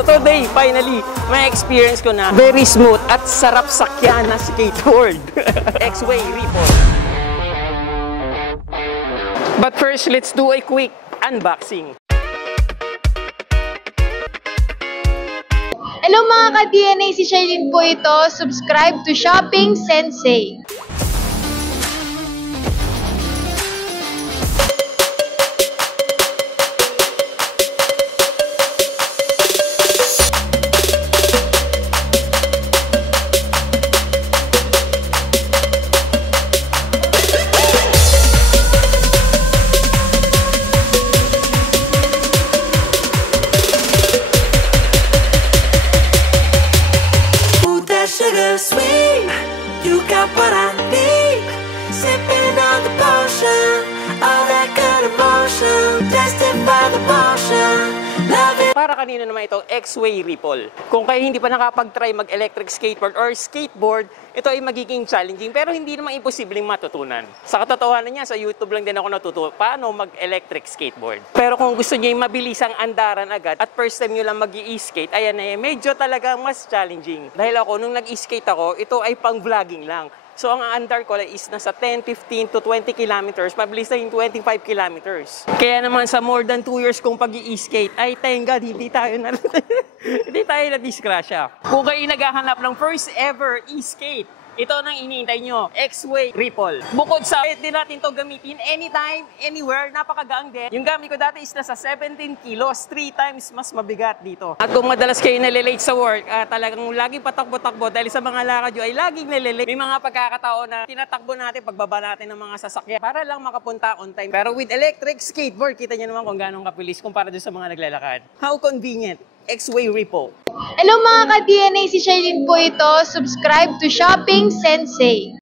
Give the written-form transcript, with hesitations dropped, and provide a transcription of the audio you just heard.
So today, finally, may experience ko na very smooth at sarap sakyan na skateboard. X-Way Ripple. But first, let's do a quick unboxing. Hello mga ka-DNA, si Shailene po ito. Subscribe to Shopping Sensei. Sugar sweet, you got what I need. Sipping on the potion, all that good emotion, tested by the motion. Para kanino naman itong X-Way Ripple? Kung kayo hindi pa nakapag-try mag-electric skateboard or skateboard, ito ay magiging challenging pero hindi naman imposibleng matutunan. Sa katotohanan niya, sa YouTube lang din ako natuto paano mag-electric skateboard. Pero kung gusto niyo yung mabilisang andaran agad at first time nyo lang mag-i-skate, ayan eh, medyo talagang mas challenging. Dahil ako, nung nag-i-skate ako, ito ay pang vlogging lang. So, ang andar ko is nasa 10, 15 to 20 kilometers, mabilis na yung 25 kilometers. Kaya naman sa more than 2 years kong pag-i-skate, ay thank God, hindi tayo na-disgrasya. Kung kayo naghahanap ng first ever e-skate, ito nang iniintay nyo, X-Way Ripple. Bukod sa pwede natin to gamitin anytime, anywhere, napakagaang din. Yung gamit ko dati is nasa 17 kilos, 3 times mas mabigat dito. At kung madalas kayo nalilate sa work, talagang laging patakbo-takbo dahil sa mga lakad nyo ay laging nalilate. May mga pagkakataon na tinatakbo natin pagbaba natin ng mga sasakyan para lang makapunta on time. Pero with electric skateboard, kita nyo naman kung gano'ng kabilis kumpara doon sa mga naglalakad. How convenient! X-Way Ripple. Hello mga ka-DNA, si Shailene po ito. Subscribe to Shopping Sensei.